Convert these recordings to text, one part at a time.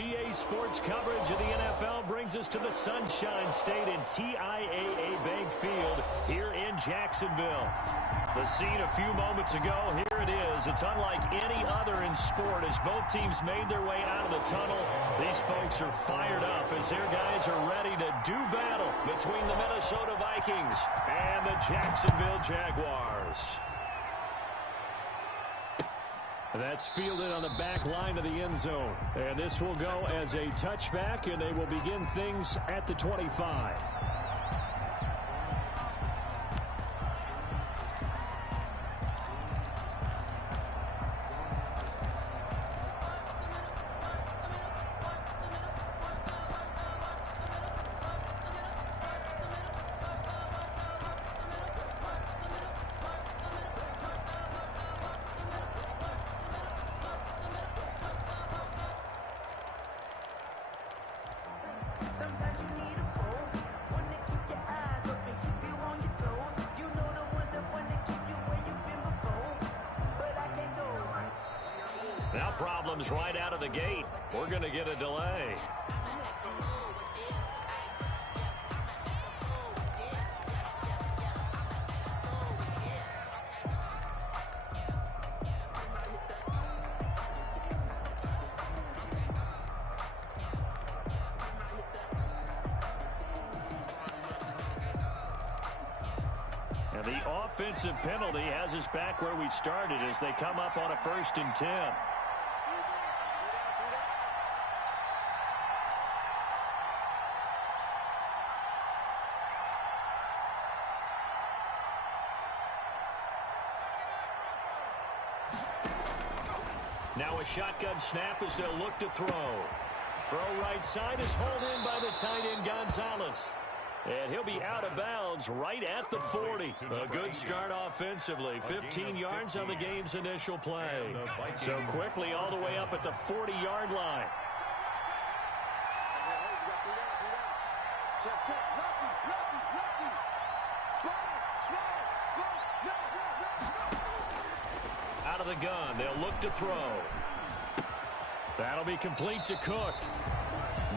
EA Sports coverage of the NFL brings us to the Sunshine State in TIAA Bank Field here in Jacksonville. The scene a few moments ago, here it is. It's unlike any other in sport as both teams made their way out of the tunnel. These folks are fired up as their guys are ready to do battle between the Minnesota Vikings and the Jacksonville Jaguars. That's fielded on the back line of the end zone. And this will go as a touchback, and they will begin things at the 25. Now problems right out of the gate. We're going to get a delay. And the offensive penalty has us back where we started as they come up on a 1st and 10. Now a shotgun snap as they'll look to throw. Throw right side is hauled in by the tight end Gonzalez. And he'll be out of bounds right at the 40. A good start offensively. 15 yards on the game's initial play. So quickly all the way up at the 40-yard line. Out of the gun, they'll look to throw. That'll be complete to Cook.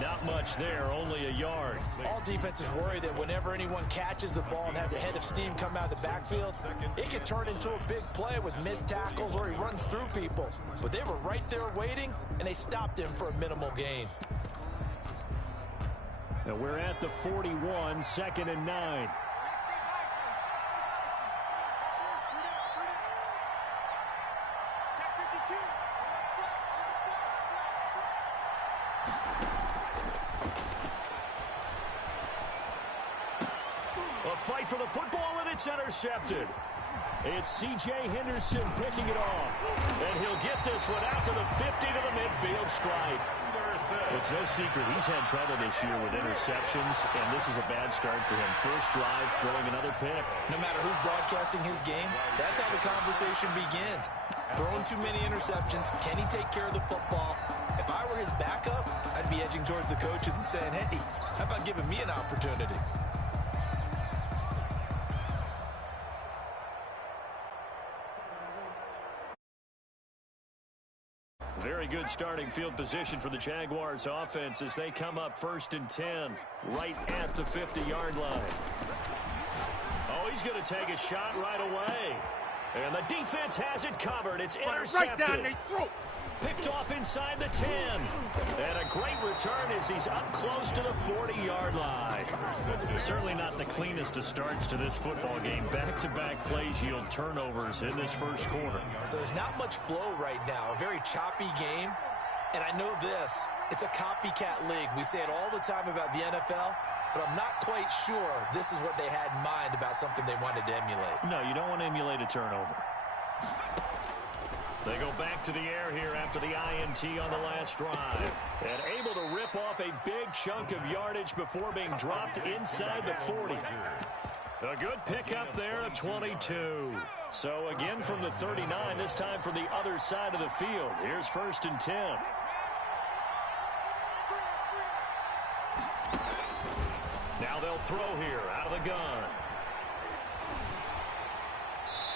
Not much there, only a yard. All defenses worry that whenever anyone catches the ball and has a head of steam come out of the backfield, it could turn into a big play with missed tackles or he runs through people. But they were right there waiting, and they stopped him for a minimal gain. Now we're at the 41, 2nd and 9. A fight for the football, and it's intercepted. It's C.J. Henderson picking it off. And he'll get this one out to the 50 to the midfield stripe. It's no secret he's had trouble this year with interceptions, and this is a bad start for him. First drive, throwing another pick. No matter who's broadcasting his game, that's how the conversation begins. Throwing too many interceptions, can he take care of the football? If I were his backup, I'd be edging towards the coaches and saying, hey, how about giving me an opportunity? Very good starting field position for the Jaguars offense as they come up 1st and 10 right at the 50-yard line. Oh, he's going to take a shot right away. And the defense has it covered. It's intercepted. Right down their throat. Picked off inside the 10. And a great return as he's up close to the 40-yard line. Certainly not the cleanest of starts to this football game. Back-to-back plays yield turnovers in this first quarter. So there's not much flow right now. A very choppy game. And I know this. It's a copycat league. We say it all the time about the NFL. But I'm not quite sure this is what they had in mind about something they wanted to emulate. No, you don't want to emulate a turnover. They go back to the air here after the INT on the last drive. And able to rip off a big chunk of yardage before being dropped inside the 40. A good pickup there at 22. So again from the 39, this time from the other side of the field. Here's 1st and 10. Now they'll throw here out of the gun.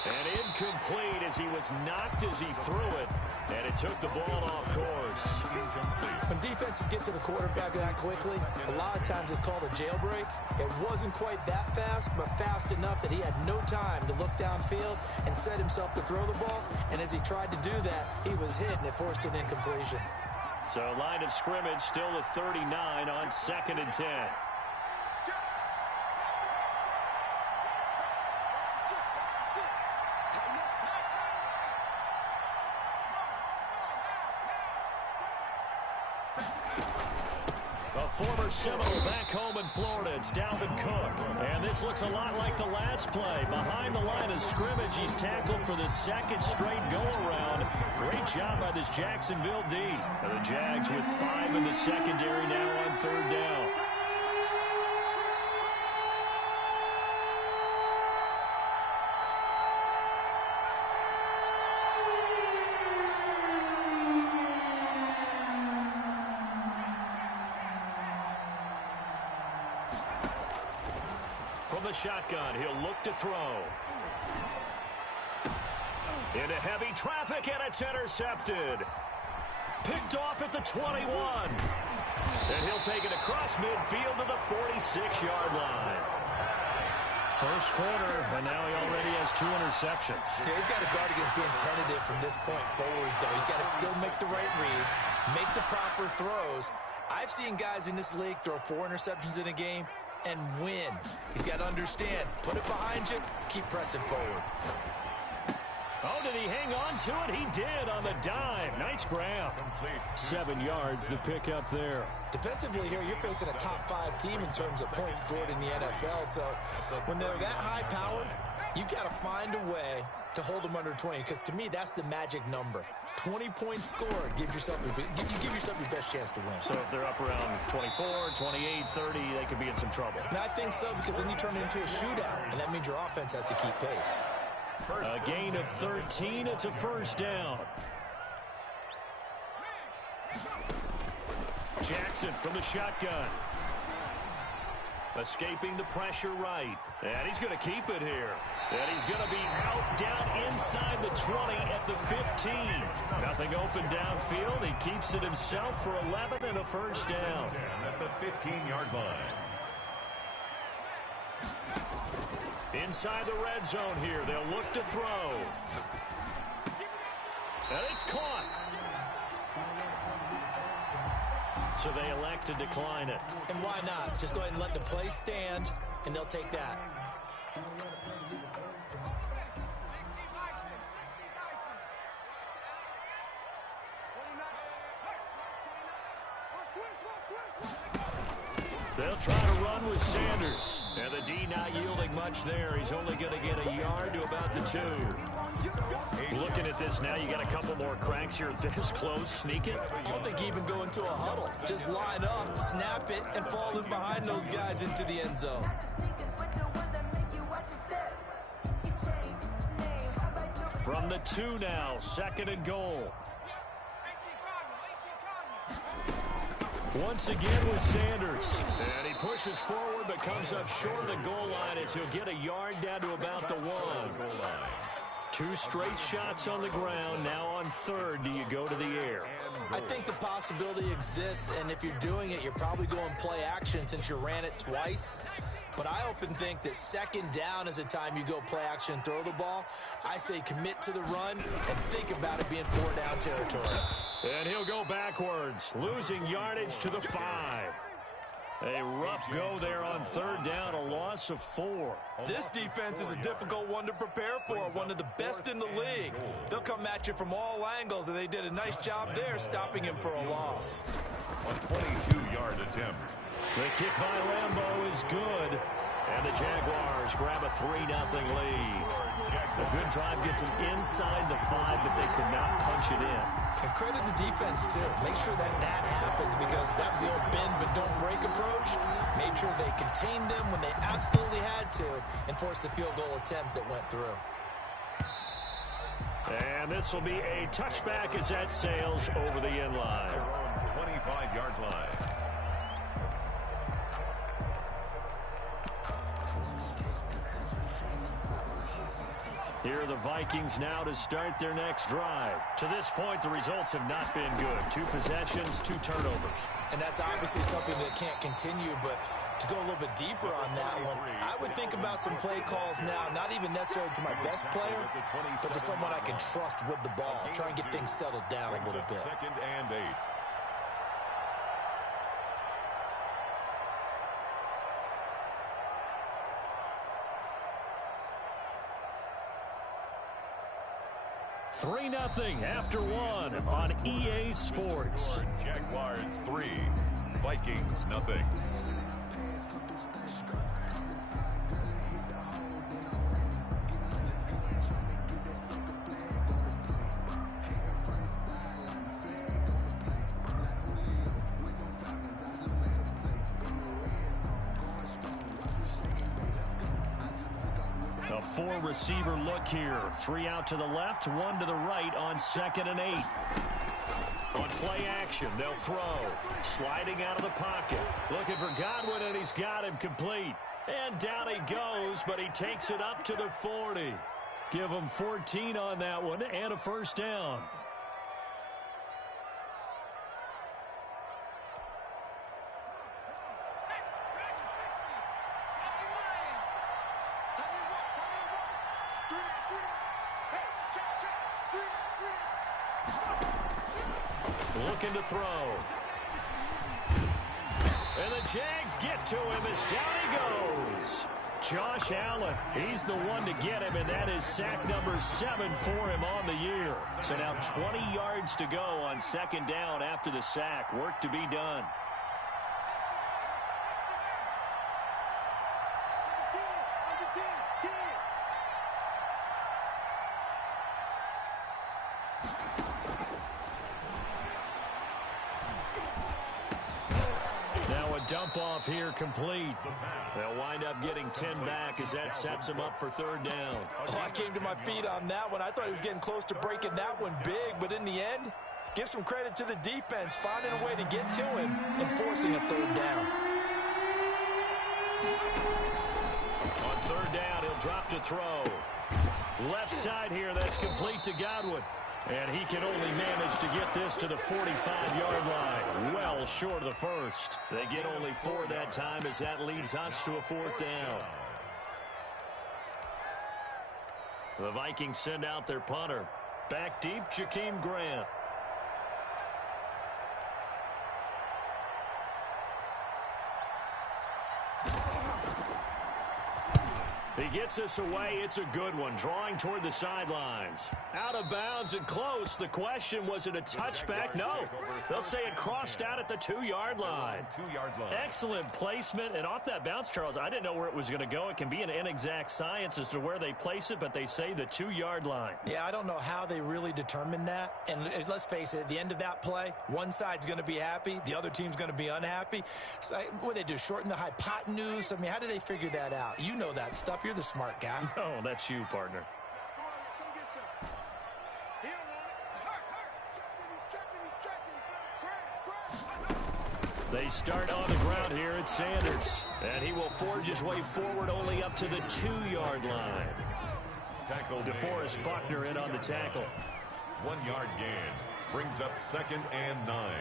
And incomplete as he was knocked as he threw it. And it took the ball off course. When defenses get to the quarterback that quickly, a lot of times it's called a jailbreak. It wasn't quite that fast, but fast enough that he had no time to look downfield and set himself to throw the ball. And as he tried to do that, he was hit, and it forced an incompletion. So line of scrimmage still a 39 on 2nd and 10. A former Seminole back home in Florida. It's Dalvin Cook. And this looks a lot like the last play. Behind the line of scrimmage, he's tackled for the second straight go-around. Great job by this Jacksonville D. And the Jags with 5 in the secondary now on 3rd down. From the shotgun, he'll look to throw. Into heavy traffic, and it's intercepted. Picked off at the 21. And he'll take it across midfield to the 46-yard line. First quarter, and now he already has 2 interceptions. Yeah, he's got to guard against being tentative from this point forward, though. He's got to still make the right reads, make the proper throws. I've seen guys in this league throw 4 interceptions in a game and win. He's got to understand, put it behind you, keep pressing forward. Oh, did he hang on to it? He did on the dive. Nice grab. 7 yards, the pick up there. Defensively here, you're facing a top 5 team in terms of points scored in the NFL. So when they're that high powered, you've got to find a way to hold them under 20. Because to me, that's the magic number. 20 points scored gives yourself your best chance to win. So if they're up around 24, 28, 30, they could be in some trouble. And I think so, because then you turn it into a shootout, and that means your offense has to keep pace. A gain of 13. It's a first down. Jackson from the shotgun. Escaping the pressure right. And he's going to keep it here. And he's going to be out down inside the 20 at the 15. Nothing open downfield. He keeps it himself for 11 and a first down. At the 15-yard line. Inside the red zone here. They'll look to throw. And it's caught. So they elect to decline it. And why not? Just go ahead and let the play stand, and they'll take that. They'll try to run with Sanders. And the D not yielding much there. He's only going to get a yard to about the 2. Looking at this now, you got a couple more cracks here this close. Sneak it. I don't think even go into a huddle. Just line up, snap it, and fall in behind those guys into the end zone. From the 2 now, 2nd and goal. Once again with Sanders. And he pushes forward but comes up short of the goal line as he'll get a yard down to about the 1. 2 straight shots on the ground. Now on 3rd, do you go to the air? I think the possibility exists, and if you're doing it, you're probably going play action since you ran it twice. But I often think that 2nd down is a time you go play action and throw the ball. I say commit to the run and think about it being 4 down territory. And he'll go backwards, losing yardage to the 5. A rough go there on 3rd down, a loss of 4. This defense is a difficult one to prepare for, one of the best in the league. They'll come at you from all angles, and they did a nice job there stopping him for a loss. A 22-yard attempt. The kick by Lambeau is good, and the Jaguars grab a 3-0 lead. A good drive gets them inside the 5, but they could not punch it in. And credit the defense, too. Make sure that happens, because that was the old bend but don't break approach. Made sure they contained them when they absolutely had to and forced the field goal attempt that went through. And this will be a touchback as that sails over the end line. 25-yard line. Here are the Vikings now to start their next drive. To this point, the results have not been good. 2 possessions, 2 turnovers. And that's obviously something that can't continue, but to go a little bit deeper on that one, I would think about some play calls now, not even necessarily to my best player, but to someone I can trust with the ball. Try and get things settled down a little bit. 2nd and 8. Three 0 after 1 on EA Sports. Jaguars 3, Vikings 0. A 4-receiver look here. 3 out to the left, 1 to the right on 2nd and 8. On play action, they'll throw. Sliding out of the pocket. Looking for Godwin, and he's got him complete. And down he goes, but he takes it up to the 40. Give him 14 on that one and a first down. Looking to throw. And the Jags get to him as down he goes. Josh Allen, he's the one to get him, and that is sack number 7 for him on the year. So now 20 yards to go on 2nd down after the sack. Work to be done. Dump off here complete. They'll wind up getting 10 back as that sets him up for 3rd down. Oh, I came to my feet on that one. I thought he was getting close to breaking that one big, but in the end, give some credit to the defense, finding a way to get to him and forcing a 3rd down. On 3rd down, he'll drop to throw. Left side here, that's complete to Godwin. And he can only manage to get this to the 45-yard line. Well short of the first. They get only 4 that time as that leads us to a 4th down. The Vikings send out their punter. Back deep, Jakeem Grant. He gets us away. It's a good one. Drawing toward the sidelines. Out of bounds and close. The question, was it a touchback? No. They'll say it crossed out at the 2-yard line. Excellent placement. And off that bounce, Charles, I didn't know where it was going to go. It can be an inexact science as to where they place it, but they say the 2-yard line. Yeah, I don't know how they really determined that. And let's face it, at the end of that play, one side's going to be happy, the other team's going to be unhappy. So, what do they do, shorten the hypotenuse? I mean, how do they figure that out? You know that stuff. You're the smart guy. Oh, that's you, partner. They start on the ground here at Sanders. And he will forge his way forward only up to the 2-yard line. Tackle DeForest Buckner in on the tackle. 1-yard gain. Brings up 2nd and 9.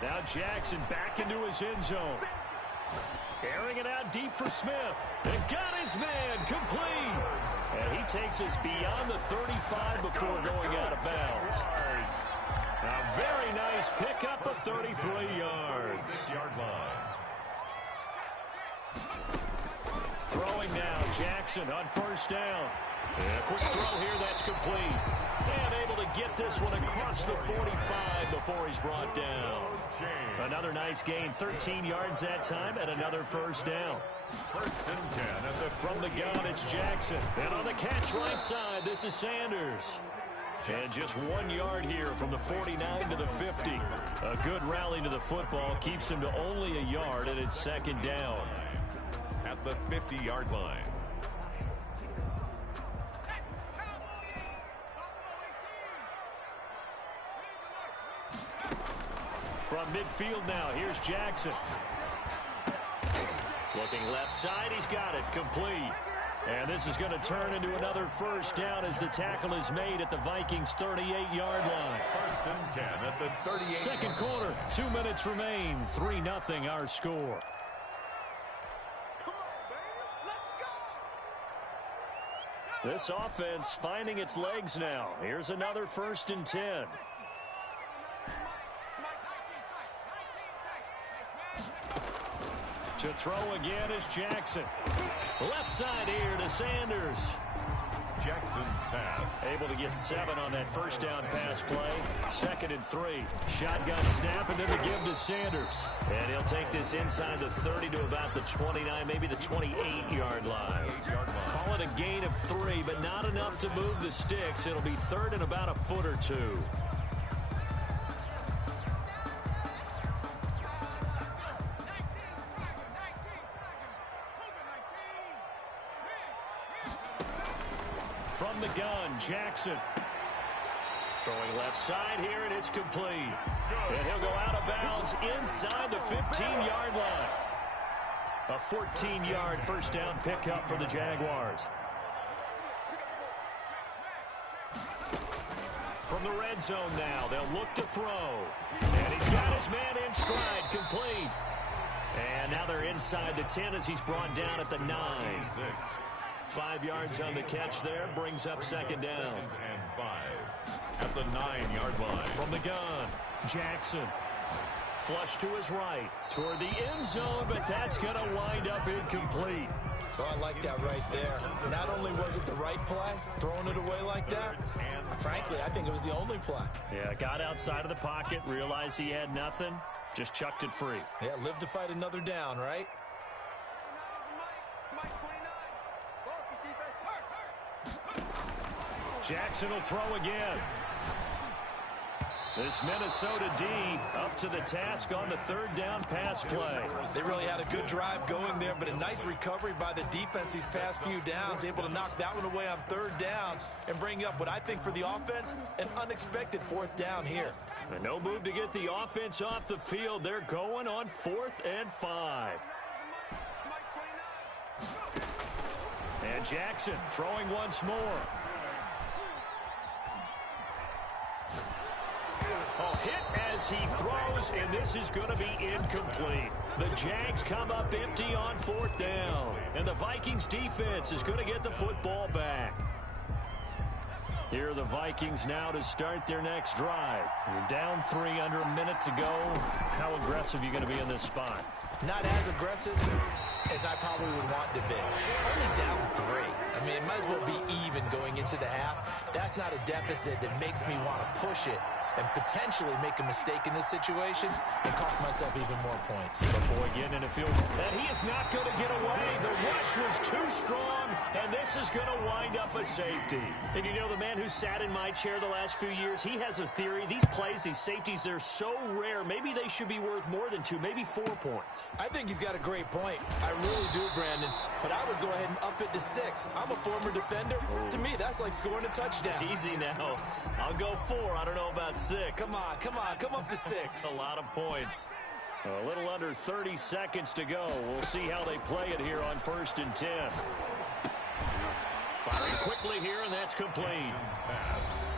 Now Jackson back into his end zone. Airing it out deep for Smith. And got his man complete. And he takes us beyond the 35 before going out of bounds. A very nice pickup of 33 yards. 6-yard line. Throwing now, Jackson on 1st down. And a quick throw here, that's complete. And able to get this one across the 45 before he's brought down. Another nice gain, 13 yards that time, and another 1st down. 1st and 10 at the From the gun, it's Jackson. And on the catch right side, this is Sanders. And just 1 yard here from the 49 to the 50. A good rally to the football keeps him to only a yard, and it's 2nd down. At the 50-yard line. From midfield now, here's Jackson. Looking left side, he's got it, complete. And this is going to turn into another first down as the tackle is made at the Vikings' 38-yard line. First and 10 at the 38. Second quarter, 2 minutes remain, 3-0 our score. This offense finding its legs now. Here's another first and 10. To throw again is Jackson. Left side here to Sanders. Jackson's pass. Able to get 7 on that first down pass play. 2nd and 3. Shotgun snap and then the give to Sanders. And he'll take this inside the 30 to about the 29, maybe the 28-yard line. Call it a gain of 3, but not enough to move the sticks. It'll be 3rd and about a foot or 2. From the gun, Jackson. Throwing left side here, and it's complete. And he'll go out of bounds inside the 15-yard line. A 14-yard first down pickup for the Jaguars. From the red zone now, they'll look to throw. And he's got his man in stride, complete. And now they're inside the 10 as he's brought down at the 9. 5 yards on the catch there, brings up second down. 2nd and 5 at the 9-yard line. From the gun, Jackson. Flush to his right, toward the end zone, but that's going to wind up incomplete. Oh, I like that right there. Not only was it the right play, throwing it away like that, frankly, I think it was the only play. Yeah, got outside of the pocket, realized he had nothing, just chucked it free. Yeah, live to fight another down, right? Jackson will throw again. This Minnesota D up to the task on the 3rd down pass play. They really had a good drive going there, but a nice recovery by the defense these past few downs, able to knock that one away on 3rd down and bring up what I think for the offense, an unexpected 4th down here. And no move to get the offense off the field. They're going on 4th and 5. And Jackson throwing once more. Oh, hit as he throws, and this is going to be incomplete. The Jags come up empty on 4th down, and the Vikings defense is going to get the football back. Here are the Vikings now to start their next drive. You're down 3 under a minute to go. How aggressive are you going to be in this spot? Not as aggressive as I probably would want to be. Only down 3. I mean, it might as well be even going into the half. That's not a deficit that makes me want to push it and potentially make a mistake in this situation and cost myself even more points. But boy, getting in the field, and he is not going to get away. The rush was too strong, and this is going to wind up a safety. And you know, the man who sat in my chair the last few years, he has a theory. These plays, these safeties, they're so rare. Maybe they should be worth more than 2, maybe 4 points. I think he's got a great point. I really do, Brandon. But I would go ahead and up it to 6. I'm a former defender. To me, that's like scoring a touchdown. Easy now. I'll go 4. I don't know about 6. Come on, come on, come up to 6. A lot of points. A little under 30 seconds to go. We'll see how they play it here on 1st and 10. Firing quickly here, and that's complete.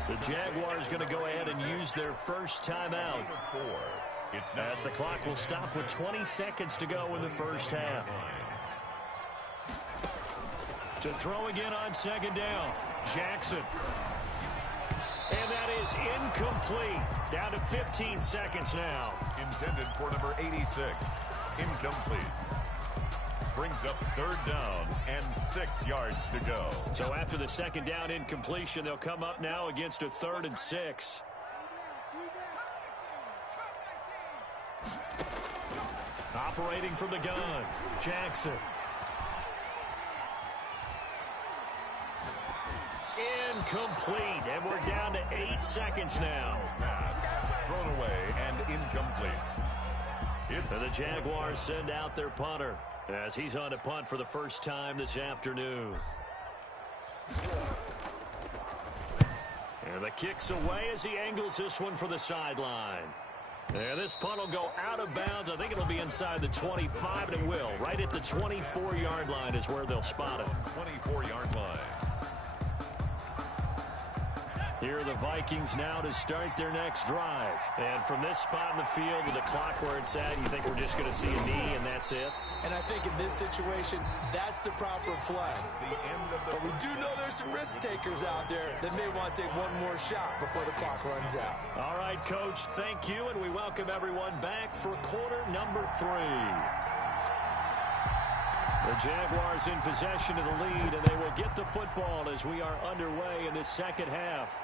The Jaguars going to go ahead and use their first timeout. As the clock will stop with 20 seconds to go in the first half. To throw again on 2nd down, Jackson. And that is incomplete. Down to 15 seconds now. Intended for number 86. Incomplete. Brings up 3rd down and 6 yards to go. So after the 2nd down incompletion, they'll come up now against a 3rd and 6. Operating from the gun, Jackson. Incomplete, and we're down to 8 seconds now. Pass thrown away and incomplete. And the Jaguars send out their punter as he's on to punt for the first time this afternoon. And the kick's away as he angles this one for the sideline. And this punt will go out of bounds. I think it'll be inside the 25, and it will. Right at the 24-yard line is where they'll spot it. 24-yard line. Here are the Vikings now to start their next drive. And from this spot in the field with the clock where it's at, you think we're just going to see a knee and that's it? And I think in this situation, that's the proper play. But we do know there's some risk takers out there that may want to take one more shot before the clock runs out. All right, Coach, thank you, and we welcome everyone back for quarter number 3. The Jaguars in possession of the lead, and they will get the football as we are underway in this second half.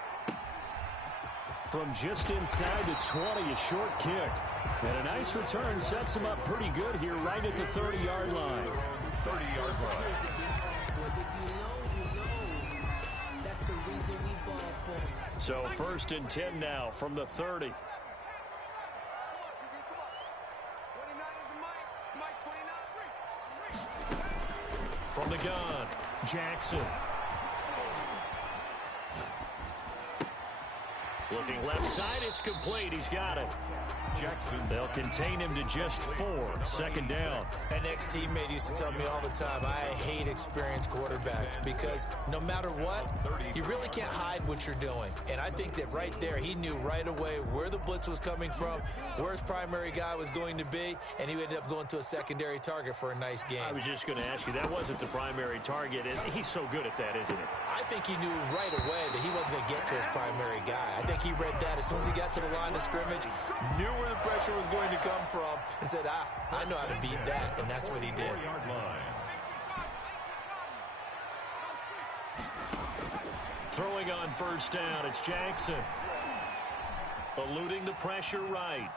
From just inside the 20, a short kick. And a nice return sets him up pretty good here right at the 30-yard line. 30-yard line. So 1st and 10 now from the 30. From the gun, Jackson. Looking left side, it's complete. He's got it. Jackson. They'll contain him to just 4. 2nd down. An ex-teammate used to tell me all the time, I hate experienced quarterbacks because no matter what, you really can't hide what you're doing. And I think that right there, he knew right away where the blitz was coming from, where his primary guy was going to be, and he ended up going to a secondary target for a nice game. I was just going to ask you, that wasn't the primary target. He's so good at that, isn't it? I think he knew right away that he wasn't going to get to his primary guy. I think he read that as soon as he got to the line of scrimmage, knew where the pressure was going to come from, and said, I know how to beat that, and that's what he did. Throwing on 1st down, it's Jackson. Eluding the pressure right.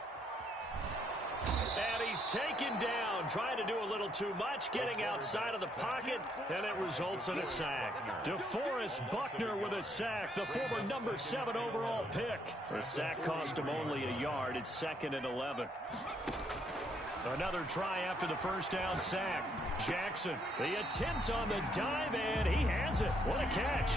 And he's taken down, trying to do a little too much, getting outside of the pocket, and it results in a sack. DeForest Buckner with a sack, the former number 7 overall pick. The sack cost him only a yard. It's 2nd and 11. Another try after the 1st down sack. Jackson, the attempt on the dive, and he has it. What a catch.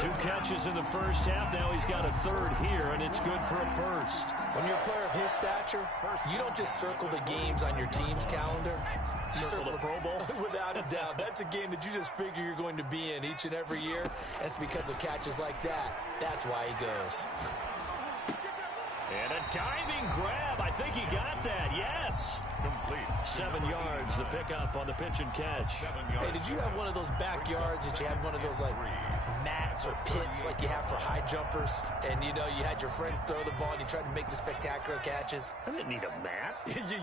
2 catches in the 1st half. Now he's got a 3rd here, and it's good for a 1st. When you're a player of his stature, you don't just circle the games on your team's calendar. You circle the Pro Bowl? Without a doubt. That's a game that you just figure you're going to be in each and every year. And it's because of catches like that. That's why he goes. And a diving grab. I think he got that. Yes. Complete. 7 yards, the pickup on the pitch and catch. Hey, did you have one of those backyards that you had one of those, like, mats or pits like you have for high jumpers? And, you know, you had your friends throw the ball and you tried to make the spectacular catches? I didn't need a mat.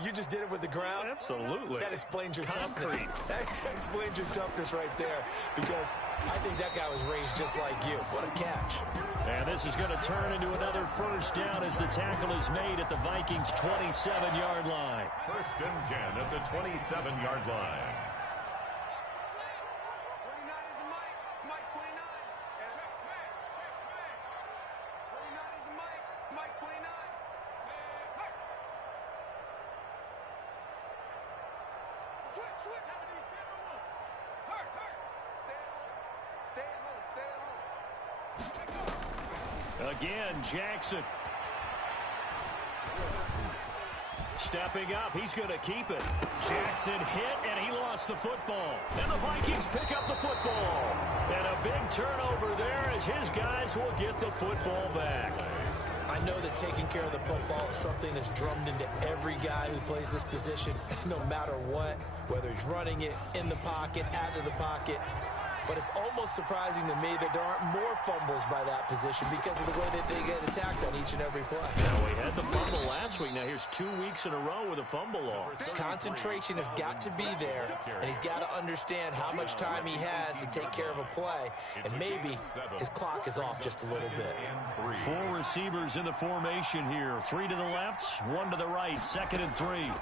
you just did it with the ground? Absolutely. That explains your Concrete. toughness. That explains your toughness right there, because I think that guy was raised just like you. What a catch. And this is going to turn into another 1st down as the tackle is made at the Vikings' 27-yard line. 1st and 10 at the 27-yard line. Again, Jackson. Stepping up, he's going to keep it. Jackson hit, and he lost the football. And the Vikings pick up the football. And a big turnover there as his guys will get the football back. I know that taking care of the football is something that's drummed into every guy who plays this position, no matter what, whether he's running it, in the pocket, out of the pocket. But it's almost surprising to me that there aren't more fumbles by that position because of the way that they get attacked on each and every play. Now, we had the fumble last week. Now, here's 2 weeks in a row with a fumble loss. Concentration has got to be there, and he's got to understand how much time he has to take care of a play, and maybe his clock is off just a little bit. 4 receivers in the formation here. 3 to the left, 1 to the right. 2nd and 3.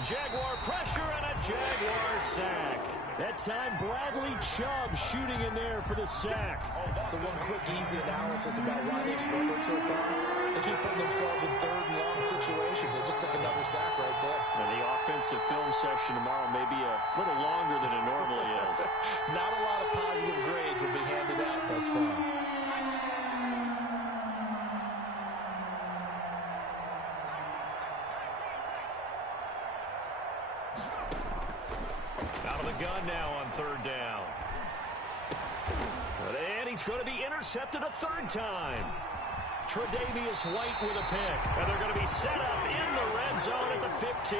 Jaguar pressure and a Jaguar sack. That time, Bradley Chubb shooting in there for the sack. So one quick, easy analysis about why they've struggled so far. They keep putting themselves in 3rd and long situations. They just took another sack right there. And the offensive film session tomorrow may be a little longer than it normally is. Not a lot of positive grades will be handed out thus far. the gun now on third down. And he's going to be intercepted a third time. Tre'Davious White with a pick. And they're going to be set up in the red zone at the 15.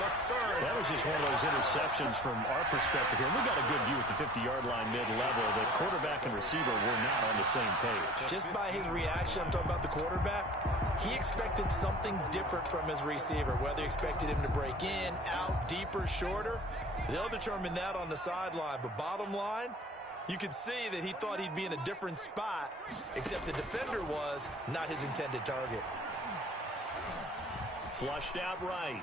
That was just one of those interceptions from our perspective here. We got a good view at the 50-yard line mid-level. The quarterback and receiver were not on the same page. Just by his reaction, I'm talking about the quarterback, he expected something different from his receiver, whether he expected him to break in, out, deeper, shorter. They'll determine that on the sideline. But bottom line, you could see that he thought he'd be in a different spot, except the defender was not his intended target. Flushed out right.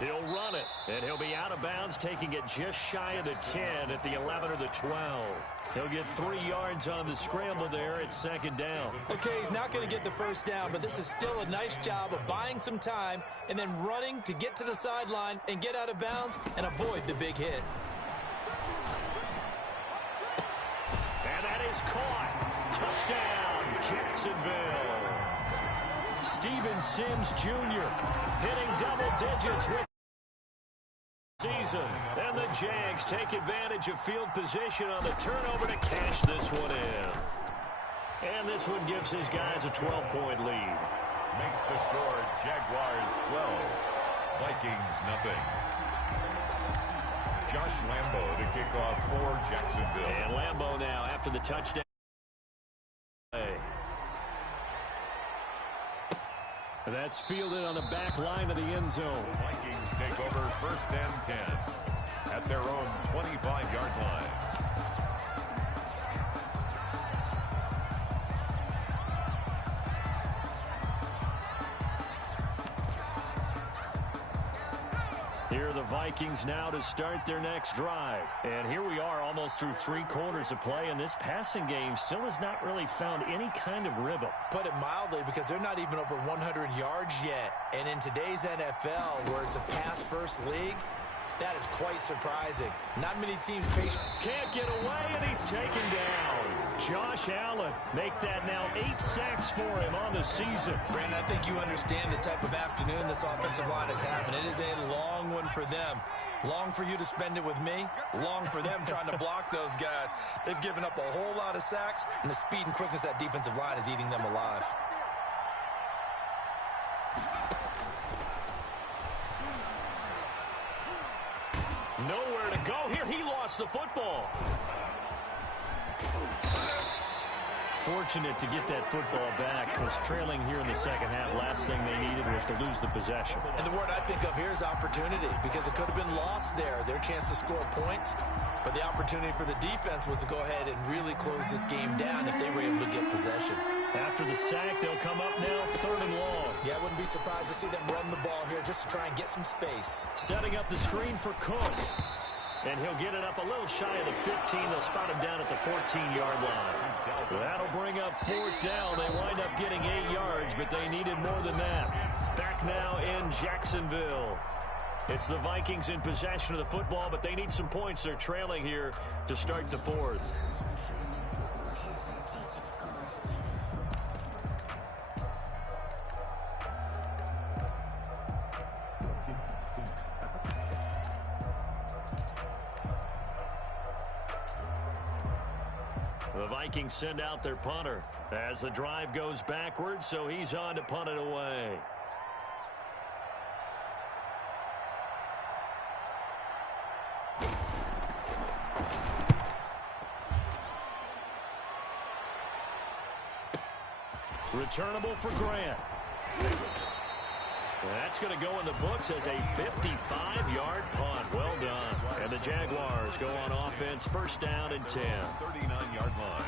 He'll run it, and he'll be out of bounds, taking it just shy of the 10 at the 11 or the 12. He'll get 3 yards on the scramble there at second down. Okay, he's not going to get the first down, but this is still a nice job of buying some time and then running to get to the sideline and get out of bounds and avoid the big hit. And that is caught. Touchdown, Jacksonville. Steven Sims Jr. hitting double digits with season. And the Jags take advantage of field position on the turnover to cash this one in. And this one gives his guys a 12-point lead. Makes the score Jaguars 12, Vikings nothing. Josh Lambo to kick off for Jacksonville. And Lambo now after the touchdown. That's fielded on the back line of the end zone. Vikings take over first and 10 at their own 25-yard line. Here are the Vikings now to start their next drive. And here we are almost through 3 quarters of play, and this passing game still has not really found any kind of rhythm. Put it mildly, because they're not even over 100 yards yet. And in today's NFL, where it's a pass-first league, that is quite surprising. Not many teams can't get away, and he's taken down. Josh Allen make that now 8 sacks for him on the season. Brandon, I think you understand the type of afternoon this offensive line is having. It is a long one for them. Long for you to spend it with me. Long for them trying to block those guys. They've given up a whole lot of sacks, and the speed and quickness of that defensive line is eating them alive. Nowhere to go here. He lost the football. Fortunate to get that football back, because trailing here in the second half, last thing they needed was to lose the possession. And the word I think of here is opportunity, because it could have been lost there, their chance to score points. But the opportunity for the defense was to go ahead and really close this game down if they were able to get possession. After the sack, they'll come up now 3rd and long. Yeah, I wouldn't be surprised to see them run the ball here just to try and get some space. Setting up the screen for Cook. And he'll get it up a little shy of the 15. They'll spot him down at the 14-yard line. That'll bring up 4th down. They wind up getting 8 yards, but they needed more than that. Back now in Jacksonville. It's the Vikings in possession of the football, but they need some points. They're trailing here to start the 4th. The Vikings send out their punter as the drive goes backwards, so he's on to punt it away. Returnable for Grant. That's going to go in the books as a 55-yard punt. Well done. And the Jaguars go on offense, 1st down and 10. 39-yard line.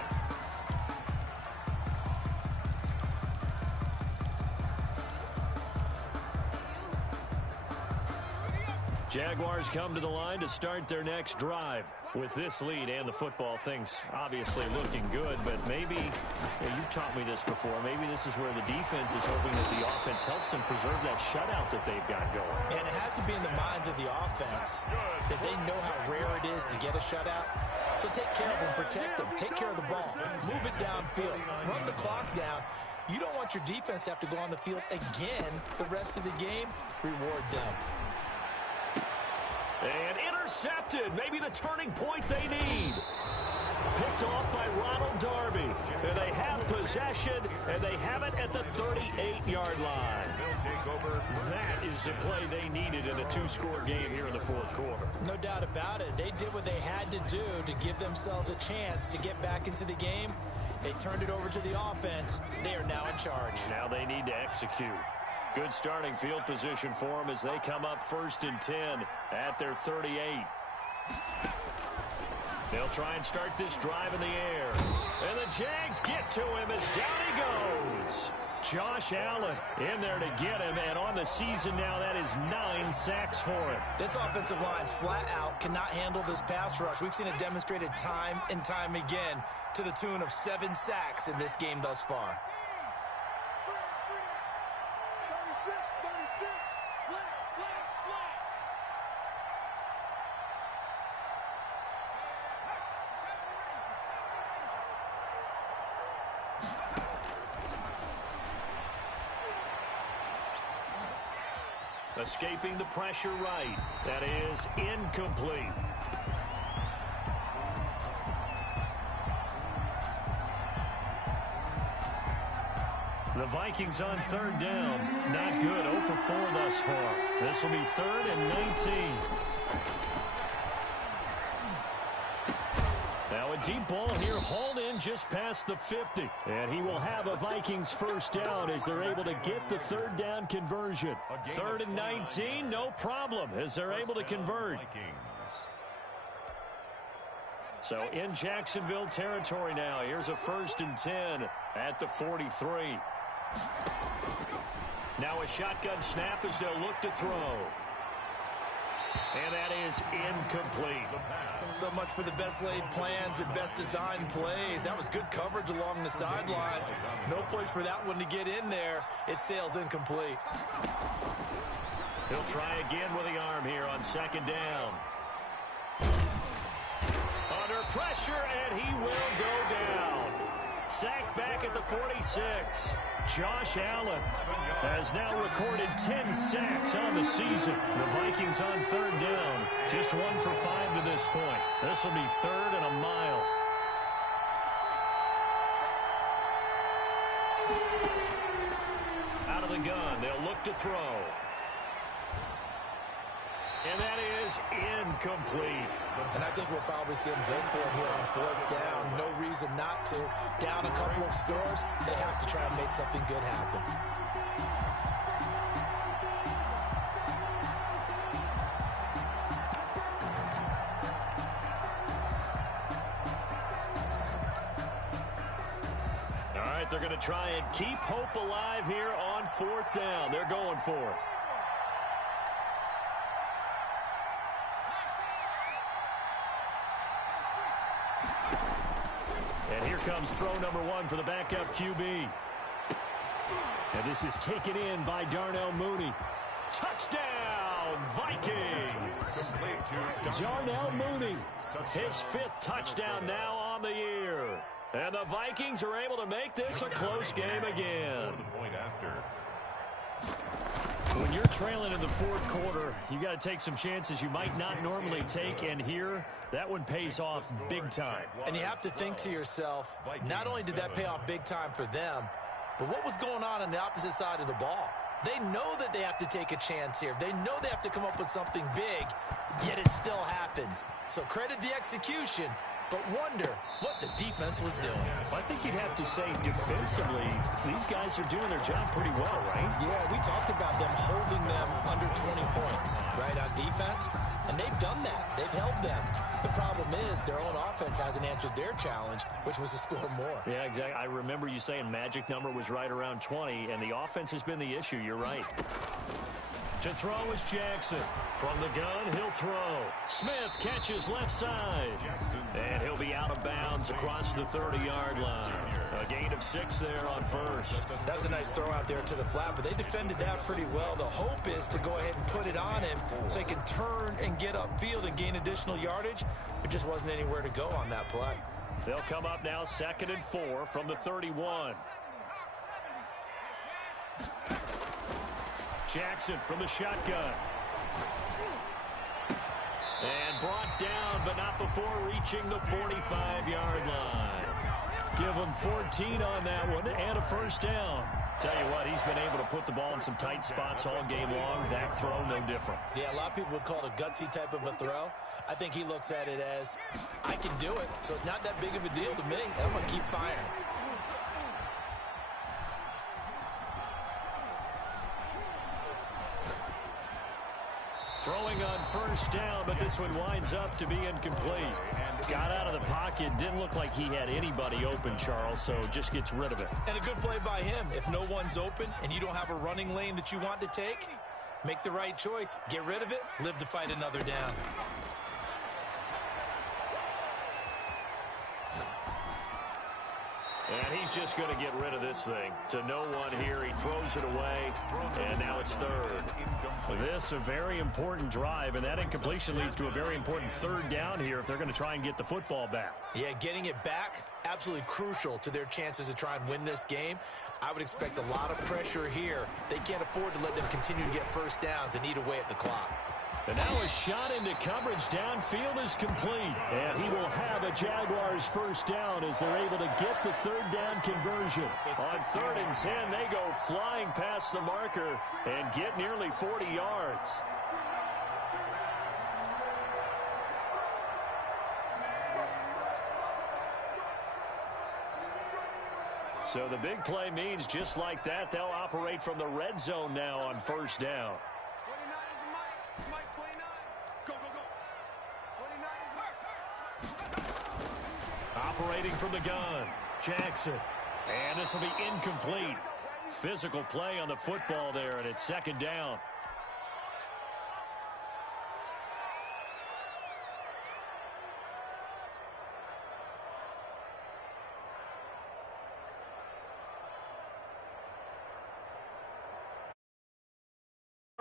Jaguars come to the line to start their next drive. With this lead and the football, things obviously looking good, but maybe, you've taught me this before, maybe this is where the defense is hoping that the offense helps them preserve that shutout that they've got going. And it has to be in the minds of the offense that they know how rare it is to get a shutout. So take care of them, protect them, take care of the ball, move it downfield, run the clock down. You don't want your defense to have to go on the field again the rest of the game. Reward them. And intercepted. Maybe the turning point they need. Picked off by Ronald Darby. And they have possession, and they have it at the 38-yard line. That is the play they needed in a two-score game here in the fourth quarter. No doubt about it. They did what they had to do to give themselves a chance to get back into the game. They turned it over to the offense. They are now in charge. Now they need to execute. Good starting field position for them as they come up 1st and 10 at their 38. They'll try and start this drive in the air. And the Jags get to him as down he goes. Josh Allen in there to get him. And on the season now, that is 9 sacks for him. This offensive line flat out cannot handle this pass rush. We've seen it demonstrated time and time again to the tune of 7 sacks in this game thus far. Escaping the pressure right. That is incomplete. The Vikings on 3rd down. Not good. 0 for 4 thus far. This will be 3rd and 19. Now a deep ball here, hauled in just past the 50. And he will have a Vikings first down as they're able to get the 3rd down conversion. 3rd and 19, no problem as they're able to convert. So in Jacksonville territory now, here's a 1st and 10 at the 43. Now a shotgun snap as they'll look to throw. And that is incomplete. So much for the best laid plans and best designed plays. That was good coverage along the sidelines. No place for that one to get in there. It sails incomplete. He'll try again with the arm here on 2nd down. Under pressure, and he will go down. Sacked back at the 46. Josh Allen has now recorded 10 sacks on the season. The Vikings on 3rd down. Just 1 for 5 to this point. This will be 3rd and a mile. Out of the gun. They'll look to throw. And that is incomplete. And I think we'll probably see them go for it here on 4th down. No reason not to. Down a couple of scores, they have to try and make something good happen. All right, they're going to try and keep hope alive here on 4th down. They're going for it. And here comes throw number 1 for the backup QB. And this is taken in by Darnell Mooney. Touchdown, Vikings! Darnell Mooney, his 5th touchdown now on the year. And the Vikings are able to make this a close game again. When you're trailing in the 4th quarter, you got to take some chances you might not normally take, and here, that one pays off big time. And you have to think to yourself, not only did that pay off big time for them, but what was going on the opposite side of the ball? They know that they have to take a chance here. They know they have to come up with something big, yet it still happens. So credit the execution, but wonder what the defense was doing. I think you'd have to say defensively, these guys are doing their job pretty well, right? Yeah, we talked about them holding them under 20 points, right, on defense, and they've done that. They've held them. The problem is their own offense hasn't answered their challenge, which was to score more. Yeah, exactly. I remember you saying magic number was right around 20, and the offense has been the issue. You're right. To throw is Jackson. From the gun, he'll throw. Smith catches left side. And he'll be out of bounds across the 30-yard line. A gain of 6 there on 1st. That's a nice throw out there to the flat, but they defended that pretty well. The hope is to go ahead and put it on him so he can turn and get upfield and gain additional yardage. There just wasn't anywhere to go on that play. They'll come up now 2nd and 4 from the 31. Jackson from the shotgun. brought down, but not before reaching the 45-yard line. Give him 14 on that one and a first down. Tell you what, he's been able to put the ball in some tight spots all game long. That throw, no different. Yeah, a lot of people would call it a gutsy type of a throw. I think he looks at it as, I can do it, so it's not that big of a deal to me. I'm going to keep firing. Throwing on first down, but this one winds up to be incomplete. Got out of the pocket. Didn't look like he had anybody open, Charles, so just gets rid of it. And a good play by him. If no one's open and you don't have a running lane that you want to take, make the right choice. Get rid of it. Live to fight another down. And he's just going to get rid of this thing. To no one here. He throws it away, and now it's third. This a very important drive, and that incompletion leads to a very important third down here if they're going to try and get the football back. Yeah, getting it back, absolutely crucial to their chances to try and win this game. I would expect a lot of pressure here. They can't afford to let them continue to get first downs and eat away at the clock. And now a shot into coverage downfield is complete. And he will have a Jaguars first down as they're able to get the third down conversion. On 3rd and 10, they go flying past the marker and get nearly 40 yards. So the big play means just like that, they'll operate from the red zone now on first down. Operating from the gun, Jackson. And this will be incomplete. Physical play on the football there, and it's 2nd down.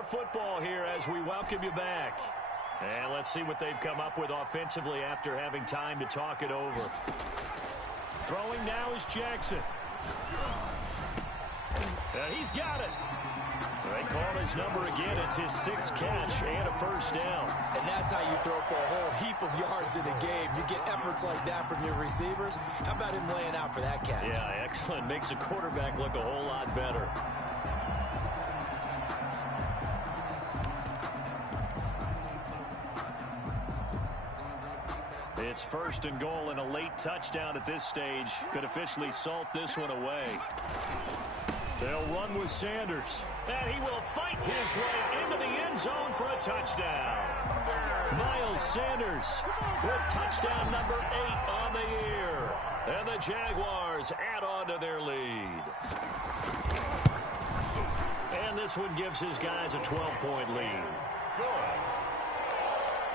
Football here as we welcome you back. And let's see what they've come up with offensively after having time to talk it over. Throwing now is Jackson. And he's got it. They call his number again. It's his 6th catch and a first down. And that's how you throw for a whole heap of yards in a game. You get efforts like that from your receivers. How about him laying out for that catch? Yeah, excellent. Makes the quarterback look a whole lot better. It's 1st and goal, and a late touchdown at this stage could officially salt this one away. They'll run with Sanders, and he will fight his way into the end zone for a touchdown. Miles Sanders with touchdown number 8 on the year. And the Jaguars add on to their lead. And this one gives his guys a 12-point lead.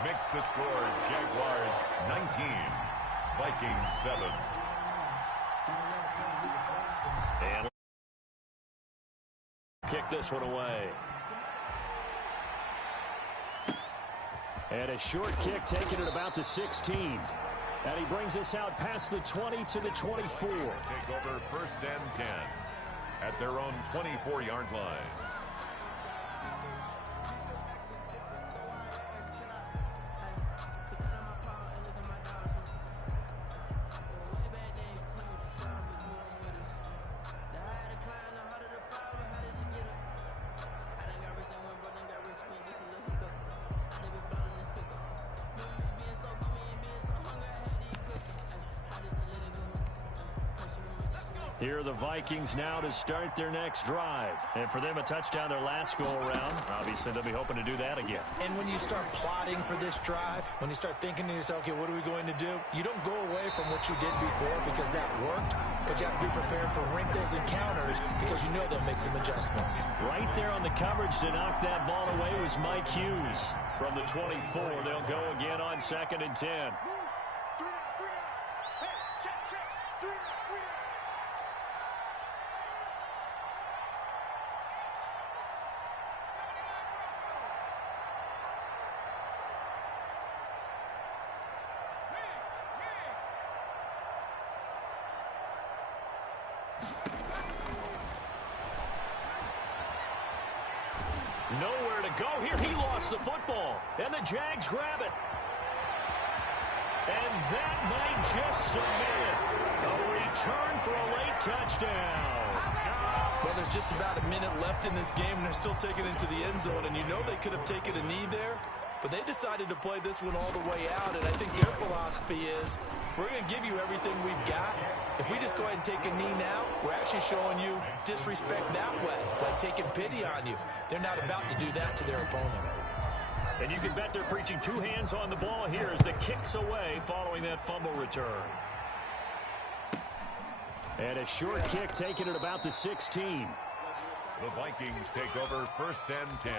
Makes the score Jaguars 19, Vikings 7. And kick this one away. And a short kick taken at about the 16. And he brings us out past the 20 to the 24. Take over 1st and 10 at their own 24-yard line. Here are the Vikings now to start their next drive. And for them, a touchdown their last go-around. Obviously, they'll be hoping to do that again. And when you start plotting for this drive, when you start thinking to yourself, okay, what are we going to do? You don't go away from what you did before because that worked, but you have to be prepared for wrinkles and counters because you know they'll make some adjustments. Right there on the coverage to knock that ball away was Mike Hughes. From the 24, they'll go again on 2nd and 10. Nowhere to go here. He lost the football, and the Jags grab it. And that might just submit it. A return for a late touchdown. Well, there's just about a minute left in this game, and they're still taking it to the end zone. And you know they could have taken a knee there, but they decided to play this one all the way out. And I think their philosophy is, we're going to give you everything we've got. If we just go ahead and take a knee now, we're actually showing you disrespect that way, like taking pity on you. They're not about to do that to their opponent. And you can bet they're preaching two hands on the ball here as the kick's away following that fumble return. And a short kick taken at about the 16. The Vikings take over 1st and 10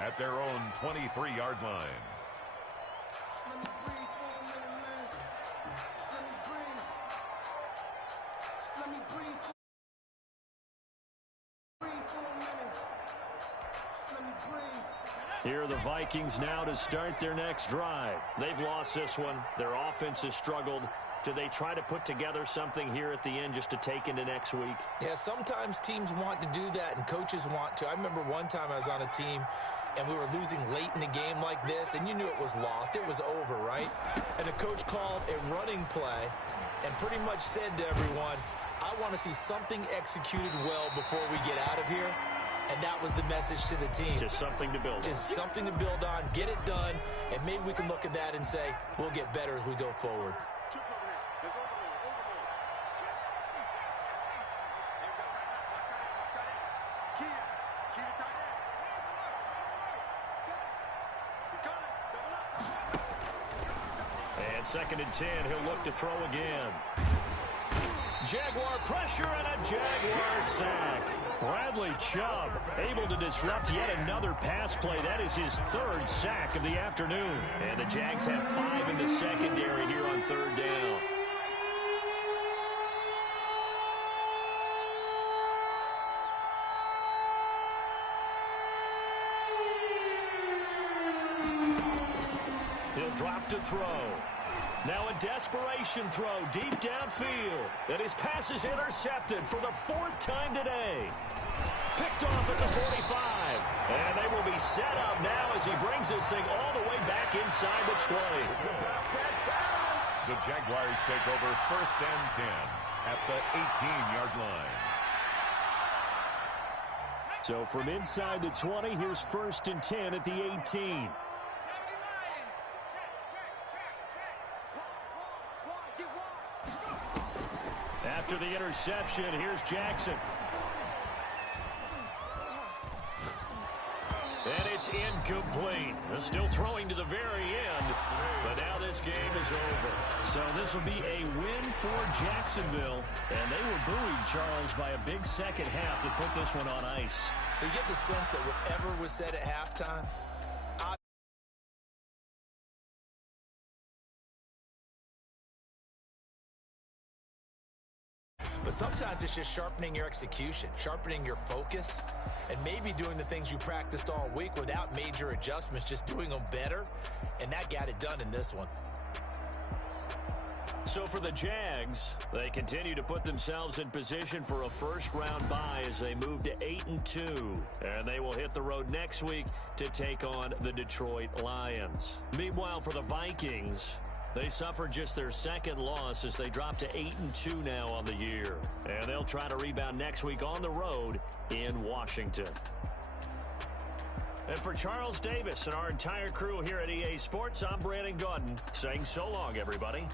at their own 23-yard line. Here are the Vikings now to start their next drive. They've lost this one. Their offense has struggled. Do they try to put together something here at the end just to take into next week? Yeah, sometimes teams want to do that and coaches want to. I remember one time I was on a team and we were losing late in the game like this, and you knew it was lost. It was over, right? And the coach called a running play and pretty much said to everyone, I want to see something executed well before we get out of here. And that was the message to the team. Just something to build on. Just something to build on, get it done, and maybe we can look at that and say, we'll get better as we go forward. And 2nd and 10, he'll look to throw again. Jaguar pressure and a Jaguar sack. Bradley Chubb able to disrupt yet another pass play. That is his 3rd sack of the afternoon. And the Jags have 5 in the secondary here on 3rd down. He'll drop to throw. Now a desperation throw deep downfield. And his pass is intercepted for the 4th time today. Picked off at the 45. And they will be set up now as he brings this thing all the way back inside the 20. The Jaguars take over 1st and 10 at the 18-yard line. So from inside the 20, here's 1st and 10 at the 18. After the interception, here's Jackson. And it's incomplete. Still throwing to the very end, but now this game is over. So this will be a win for Jacksonville. And they were buoyed, Charles, by a big second half to put this one on ice. So you get the sense that whatever was said at halftime, but sometimes it's just sharpening your execution, sharpening your focus, and maybe doing the things you practiced all week without major adjustments, just doing them better, and that got it done in this one. So for the Jags, they continue to put themselves in position for a first-round bye as they move to 8-2. And they will hit the road next week to take on the Detroit Lions. Meanwhile, for the Vikings, they suffered just their 2nd loss as they drop to 8-2 now on the year. And they'll try to rebound next week on the road in Washington. And for Charles Davis and our entire crew here at EA Sports, I'm Brandon Gaudin saying so long, everybody.